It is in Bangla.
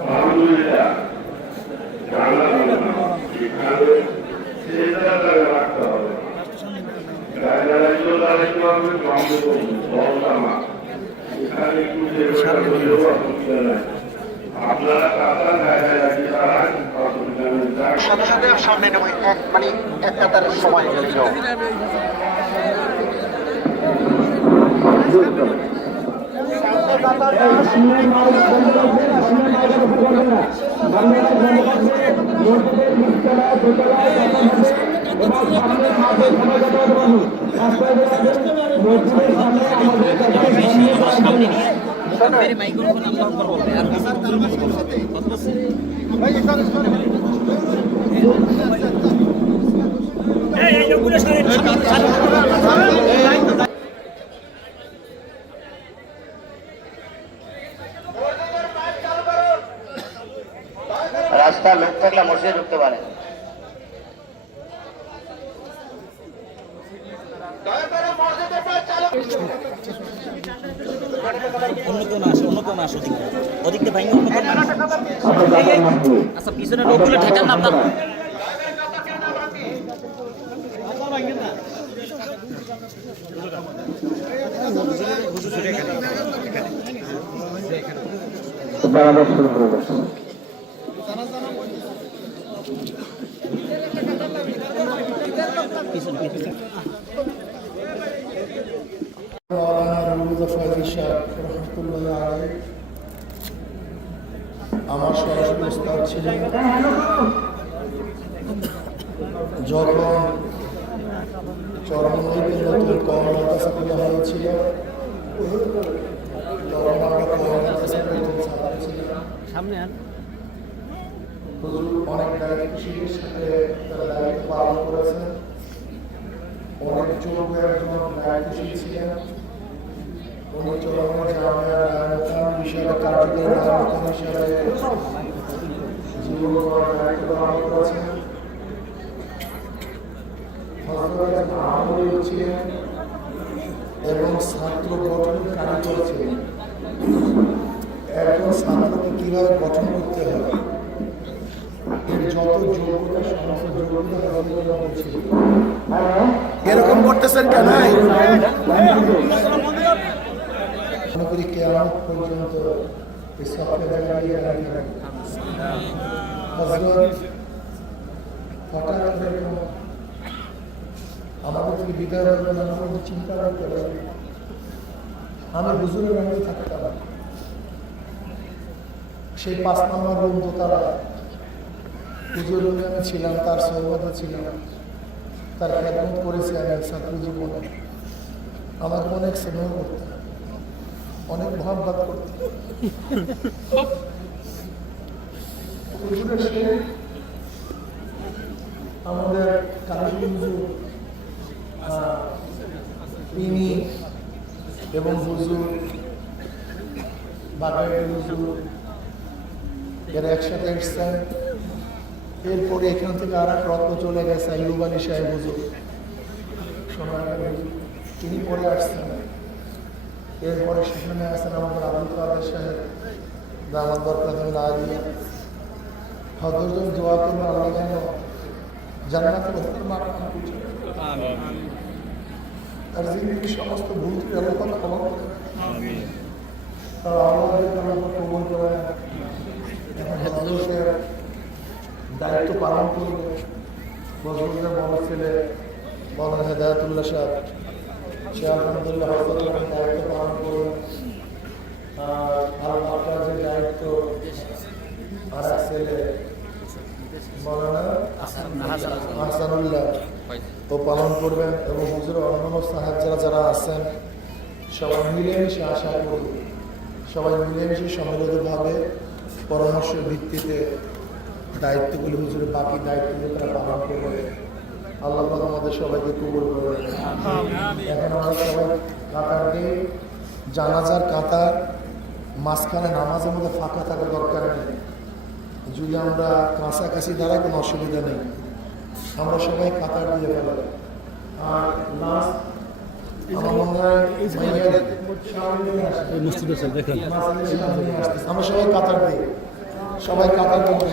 আলহামদুলিল্লাহ জানা এখানে সেটা রাখতে হবে এখানে আপনারা সাথে সাথে সামনে নেব মানে এক কাতার সময় মাইক্রোফোন আমরা করবো আর রাস্তা লোক থাকলে মসজিদে ঢুকতে পারে। অন্য কোন আসো ওদিকে ভাই আচ্ছা পিছনে লোকগুলো ঠেকান না আপনার আমার সরাসরি উস্তাদ ছিলেন যখন চরমনৈতে নতুন কর্মকাশা খোলা হয়েছিল তখন আমরা কর্মকাশা প্রথম ছাত্র ছিলাম। হুজুর অনেক দায়িত্বশীলের সাথে তারা দায়িত্ব পালন করেছেন, অনেক যোগ্য একজন দায়িত্বশীল ছিলেন। উনি চরমন জামিয়ার নায়ক হিসেবে কার্যকরী নায়ক হিসেবে জীবন দায়িত্ব পালন করেছেন। হযরত আমল ছিলেন এবং ছাত্র গঠনের কারিগর ছিলেন। একজন ছাত্রকে কিভাবে গঠন করতে হবে এর যত যোগ্যতা সমস্ত যোগ্যতা ছিল। এরকম করতেছেন কেন? মনে করি কেয়ামত পর্যন্ত এই সবকে দাঁড়িয়ে রাখবেন। হঠাৎ আমাদের থেকে বিদায় করবেন, আমাদের চিন্তা রাখতে পারি। আমি হুজুরের বাড়িতে থাকতাম, সেই 5 নম্বর রুম দোতলা হুজুর রুমে আমি ছিলাম, তার সহবতে ছিলাম, তার খেদমত করেছি আমি এক ছাত্র জীবনে। আমাকে অনেক স্নেহ করতাম, অনেক মহাব্বত করতাম। আমাদের কালী হুজুর তিনি এবং হুজুর বাগানের হুজুর এরা একসাথে এসছেন। এরপরে এখান থেকে আর এক রত্ন চলে গেছে আইয়ুব আলী সাহেব হুজুর, তিনি পরে আসছেন। এরপরে সেখানে আছেন আমাদের আব্দুল কাদের সাহেব, দামাত বরকাতুল আলিয়া। হযরত দোয়া করবেন আল্লাহ যেন জান্নাতুল মাকাম পৌঁছে আর জিন্দেগির সমস্ত ভুল ত্রুটি আল্লাহ পাক ক্ষমা করেন। তার আল্লাহকে আল্লাহ কবুল করেন। এখন হযরতের দায়িত্ব পালন করবে বজরুলের বড় ছেলে মাওলানা হেদায়েতুল্লাহ সাহেব, সে আলহামদুলিল্লাহ হযরতের দায়িত্ব পালন করবে। আর আপনার যে দায়িত্ব আর এক ছেলে মাওলানা হাসানুল্লাহ ও পালন করবেন এবং হুজুরের অন্যান্য সাহায্যরা যারা আছেন সবাই মিলেমিশে আশা করি সবাই মিলেমিশে সম্মিলিতভাবে পরামর্শের ভিত্তিতে দায়িত্বগুলি হুজুরের বাকি দায়িত্বগুলো তারা পালন করবে। আল্লাহ পাক আমাদের সবাইকে কবুল করবেন। এখন আমরা সবাই কাতার দিয়ে জানাজার কাতার মাঝখানে নামাজের মধ্যে ফাঁকা থাকার দরকার নেই। যদি আমরা কাছাকাছি দাঁড়াই কোনো অসুবিধা নেই, আমরা সবাই কাতার দিয়ে ফেলাম। আর লাস্ট আমার মনে হয় মাইয়ার সামনে নিয়ে আসে। মসজিদ আছে দেখেন আমরা সবাই কাতার দিই, সবাই কাতার করতে